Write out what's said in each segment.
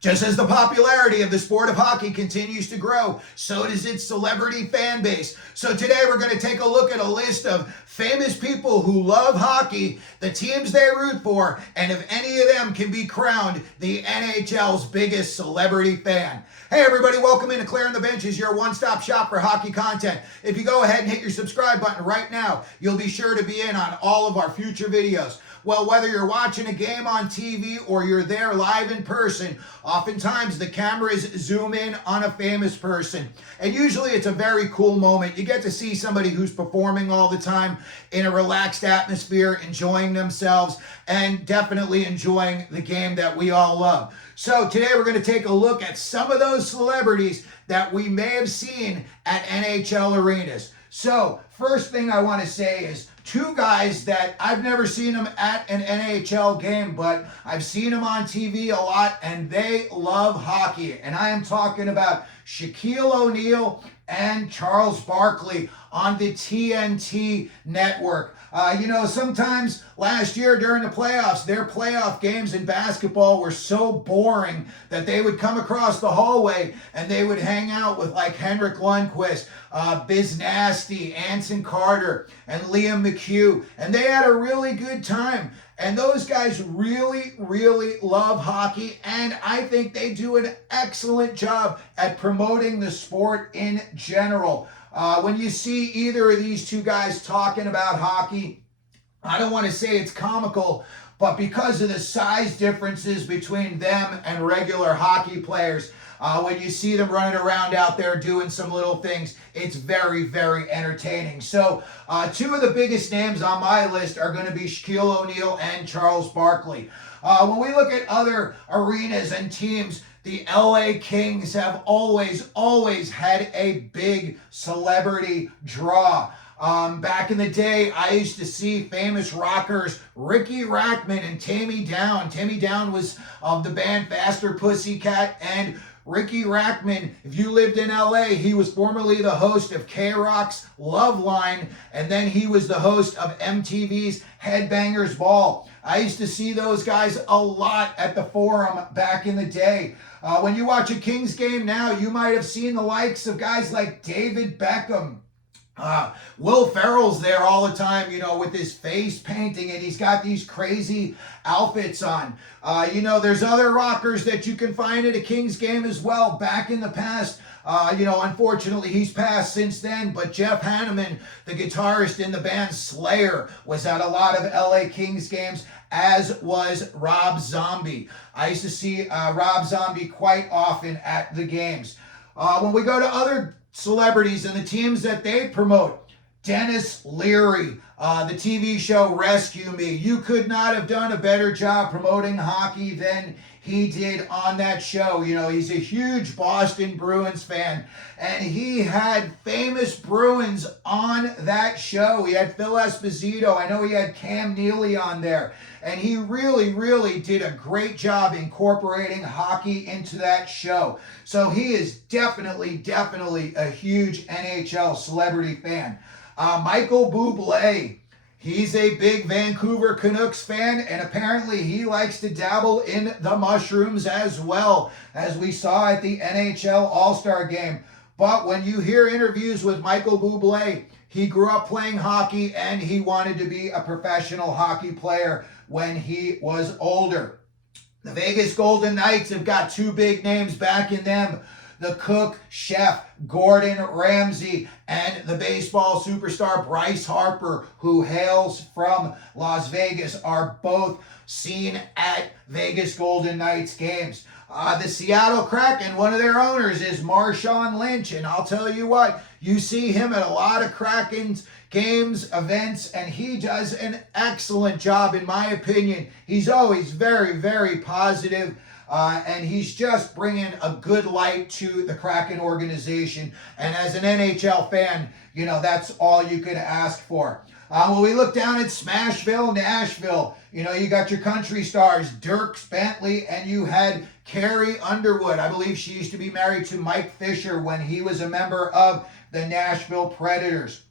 Just as the popularity of the sport of hockey continues to grow, so does its celebrity fan base. So today we're going to take a look at a list of famous people who love hockey, the teams they root for, and if any of them can be crowned the NHL's biggest celebrity fan. Hey everybody, welcome into Clearing the Benches, your one-stop shop for hockey content. If you go ahead and hit your subscribe button right now, you'll be sure to be in on all of our future videos. Well, whether you're watching a game on TV or you're there live in person, oftentimes the cameras zoom in on a famous person. And usually it's a very cool moment. You get to see somebody who's performing all the time in a relaxed atmosphere, enjoying themselves, and definitely enjoying the game that we all love. So today we're going to take a look at some of those celebrities that we may have seen at NHL arenas. So first thing I want to say is two guys that I've never seen them at an NHL game, but I've seen them on TV a lot, and they love hockey. And I am talking about Shaquille O'Neal and Charles Barkley on the TNT network. Sometimes last year during the playoffs, their playoff games in basketball were so boring that they would come across the hallway and they would hang out with like Henrik Lundqvist, Biz Nasty, Anson Carter, and Liam McHugh, and they had a really good time. And those guys really, really love hockey, and I think they do an excellent job at promoting the sport in general. When you see either of these two guys talking about hockey, I don't want to say it's comical, but because of the size differences between them and regular hockey players, when you see them running around out there doing some little things, it's very, very entertaining. So two of the biggest names on my list are going to be Shaquille O'Neal and Charles Barkley. When we look at other arenas and teams, the LA Kings have always had a big celebrity draw. Back in the day, I used to see famous rockers Riki Rachtman and Taime Downe. Taime Downe was of the band Faster Pussycat, and Riki Rachtman, if you lived in LA, he was formerly the host of K-Rock's Love Line, and then he was the host of MTV's Headbangers Ball. I used to see those guys a lot at the Forum back in the day. When you watch a Kings game now, you might have seen the likes of guys like David Beckham. Will Ferrell's there all the time, with his face painting, and he's got these crazy outfits on. There's other rockers that you can find at a Kings game as well. Back in the past, unfortunately he's passed since then, but Jeff Hannemann, the guitarist in the band Slayer, was at a lot of LA Kings games, as was Rob Zombie. I used to see Rob Zombie quite often at the games. When we go to other celebrities and the teams that they promote, Denis Leary, the TV show Rescue Me. You could not have done a better job promoting hockey than he did on that show. He's a huge Boston Bruins fan, and he had famous Bruins on that show. He had Phil Esposito. I know he had Cam Neely on there, and he really, really did a great job incorporating hockey into that show. So he is definitely a huge NHL celebrity fan. Michael Buble, he's a big Vancouver Canucks fan, and apparently he likes to dabble in the mushrooms as well, as we saw at the NHL All-Star Game. But when you hear interviews with Michael Buble, he grew up playing hockey and he wanted to be a professional hockey player when he was older. The Vegas Golden Knights have got two big names back in them. The cook chef Gordon Ramsay and the baseball superstar Bryce Harper, who hails from Las Vegas, are both seen at Vegas Golden Knights games. The Seattle Kraken, one of their owners is Marshawn Lynch, and I'll tell you what, you see him at a lot of Kraken's games, events, and he does an excellent job in my opinion. He's always very, very positive. And he's just bringing a good light to the Kraken organization. And as an NHL fan, that's all you could ask for. When we look down at Smashville, Nashville, you got your country stars, Dierks Bentley, and you had Carrie Underwood. I believe she used to be married to Mike Fisher when he was a member of the Nashville Predators.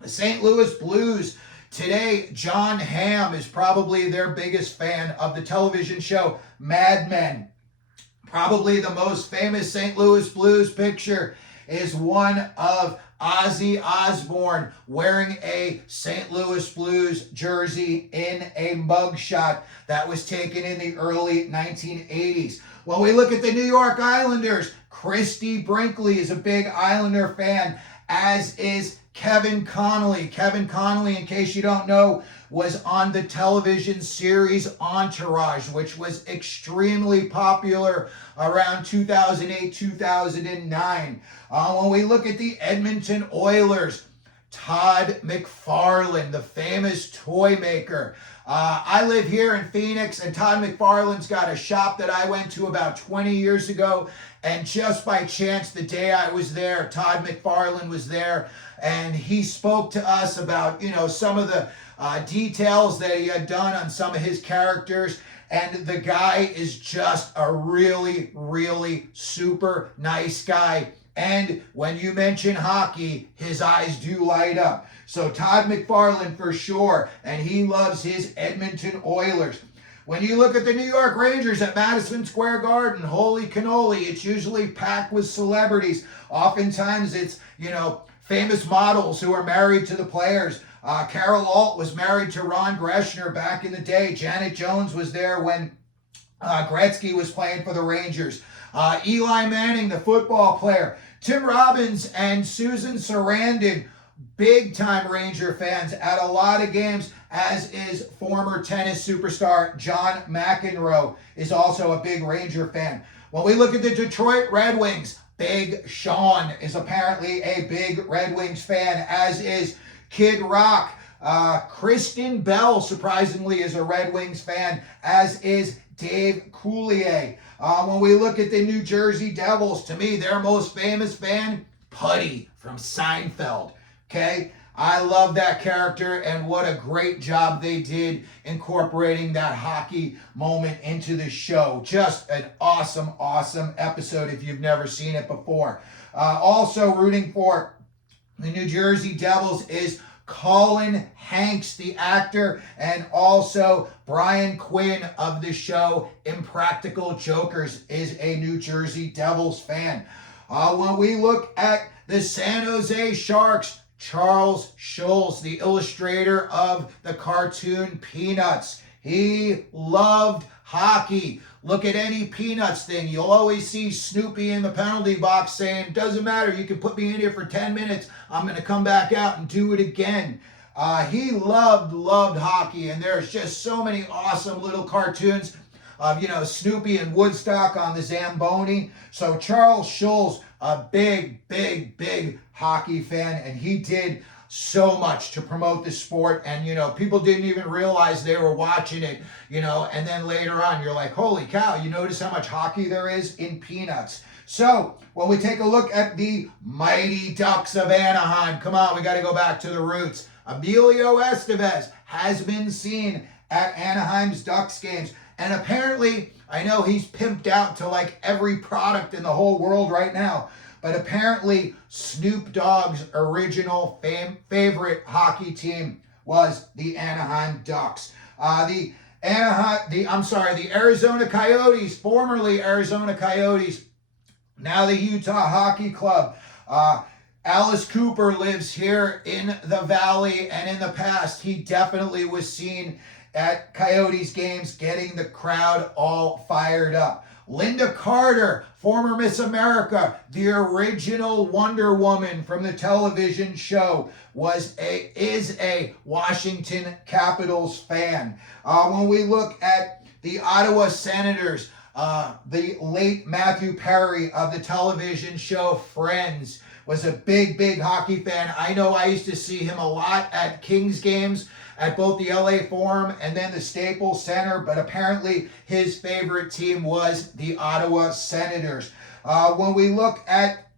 The St. Louis Blues, today, John Hamm is probably their biggest fan of the television show Mad Men. Probably the most famous St. Louis Blues picture is one of Ozzy Osbourne wearing a St. Louis Blues jersey in a mugshot that was taken in the early 1980s. When we look at the New York Islanders, Christy Brinkley is a big Islander fan, as is Kevin Connolly. Kevin Connolly, in case you don't know, was on the television series Entourage, which was extremely popular around 2008, 2009. When we look at the Edmonton Oilers, Todd McFarlane, the famous toy maker. I live here in Phoenix, and Todd McFarlane's got a shop that I went to about 20 years ago, and just by chance, the day I was there, Todd McFarlane was there, and he spoke to us about, some of the details that he had done on some of his characters. And the guy is just a really, really super nice guy. And when you mention hockey, his eyes do light up. So Todd McFarlane for sure, and he loves his Edmonton Oilers. When you look at the New York Rangers at Madison Square Garden, holy cannoli, it's usually packed with celebrities. Oftentimes it's, famous models who are married to the players. Carol Alt was married to Ron Greschner back in the day. Janet Jones was there when Gretzky was playing for the Rangers. Eli Manning, the football player. Tim Robbins and Susan Sarandon, big-time Ranger fans at a lot of games, as is former tennis superstar John McEnroe is also a big Ranger fan. When we look at the Detroit Red Wings, Big Sean is apparently a big Red Wings fan, as is Kid Rock. Kristen Bell, surprisingly, is a Red Wings fan, as is Dave Coulier. When we look at the New Jersey Devils, to me, their most famous fan, Putty from Seinfeld. Okay? I love that character, and what a great job they did incorporating that hockey moment into the show. Just an awesome, awesome episode if you've never seen it before. Also rooting for the New Jersey Devils is Colin Hanks, the actor, and also Brian Quinn of the show Impractical Jokers is a New Jersey Devils fan. When we look at the San Jose Sharks, Charles Schulz, the illustrator of the cartoon Peanuts. He loved hockey. Look at any Peanuts thing. You'll always see Snoopy in the penalty box saying, doesn't matter, you can put me in here for 10 minutes. I'm going to come back out and do it again. He loved hockey, and there's just so many awesome little cartoons of, Snoopy and Woodstock on the Zamboni. So Charles Schulz, a big hockey fan, and he did so much to promote the sport, and people didn't even realize they were watching it, and then later on you're like, holy cow, you notice how much hockey there is in Peanuts. So when we take a look at the Mighty Ducks of Anaheim, come on, we got to go back to the roots. Emilio Estevez has been seen at Anaheim's Ducks games, and apparently, I know he's pimped out to like every product in the whole world right now, but apparently Snoop Dogg's original favorite hockey team was the Anaheim Ducks. The Arizona Coyotes, formerly Arizona Coyotes, now the Utah Hockey Club. Alice Cooper lives here in the Valley, and in the past, he definitely was seen at Coyotes games getting the crowd all fired up. Lynda Carter, former Miss America, the original Wonder Woman from the television show, is a Washington Capitals fan. When we look at the Ottawa Senators, the late Matthew Perry of the television show Friends was a big hockey fan. I know I used to see him a lot at Kings games at both the LA Forum and then the Staples Center, but apparently his favorite team was the Ottawa Senators. When we look at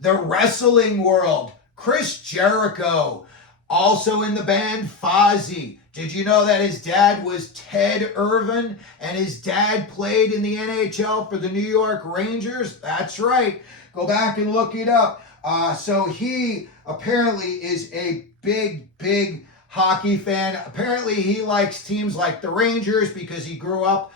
the wrestling world, Chris Jericho, also in the band Fozzy. Did you know that his dad was Ted Irvin and his dad played in the NHL for the New York Rangers? That's right. Go back and look it up. So he apparently is a big hockey fan. Apparently he likes teams like the Rangers because he grew up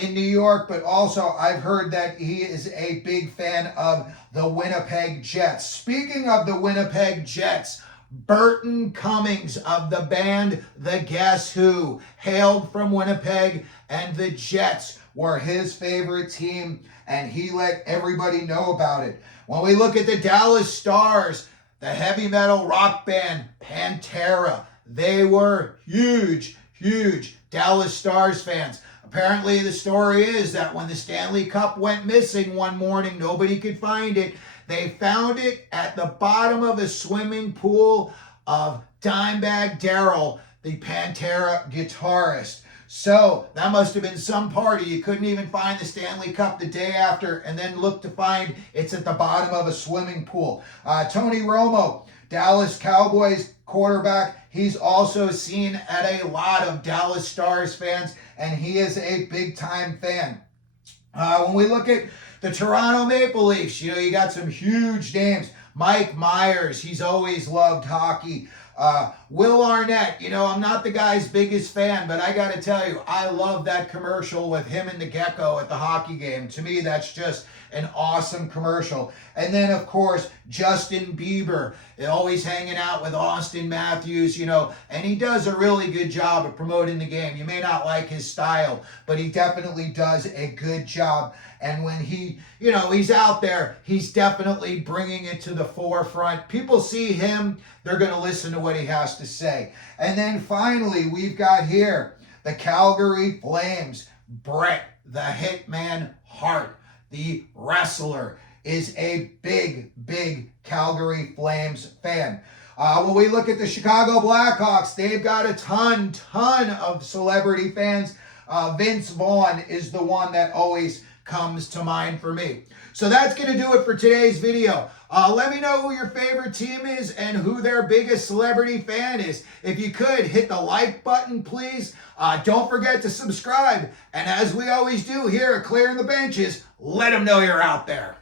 in New York, but also I've heard that he is a big fan of the Winnipeg Jets. Speaking of the Winnipeg Jets, Burton Cummings of the band The Guess Who hailed from Winnipeg, and the Jets were his favorite team, and he let everybody know about it. When we look at the Dallas Stars, the heavy metal rock band Pantera, they were huge Dallas Stars fans. Apparently, the story is that when the Stanley Cup went missing one morning, nobody could find it. They found it at the bottom of a swimming pool of Dimebag Darrell, the Pantera guitarist. So that must have been some party. You couldn't even find the Stanley Cup the day after, and then look to find it's at the bottom of a swimming pool. Tony Romo, Dallas Cowboys quarterback, he's also seen at a lot of Dallas Stars fans, and he is a big-time fan. When we look at the Toronto Maple Leafs, you got some huge names. Mike Myers, he's always loved hockey. Will Arnett, I'm not the guy's biggest fan, but I got to tell you, I love that commercial with him and the gecko at the hockey game. To me, that's just an awesome commercial. And then, of course, Justin Bieber, always hanging out with Austin Matthews, and he does a really good job of promoting the game. You may not like his style, but he definitely does a good job. And when he's out there, he's definitely bringing it to the forefront. People see him, they're going to listen to what he has to say. And then finally, we've got here the Calgary Flames. Bret the Hitman Hart, the wrestler, is a big Calgary Flames fan. When we look at the Chicago Blackhawks, they've got a ton of celebrity fans. Vince Vaughn is the one that always comes to mind for me. So that's going to do it for today's video. Let me know who your favorite team is and who their biggest celebrity fan is. If you could, hit the like button, please. Don't forget to subscribe. And as we always do here at Clearing the Benches, let them know you're out there.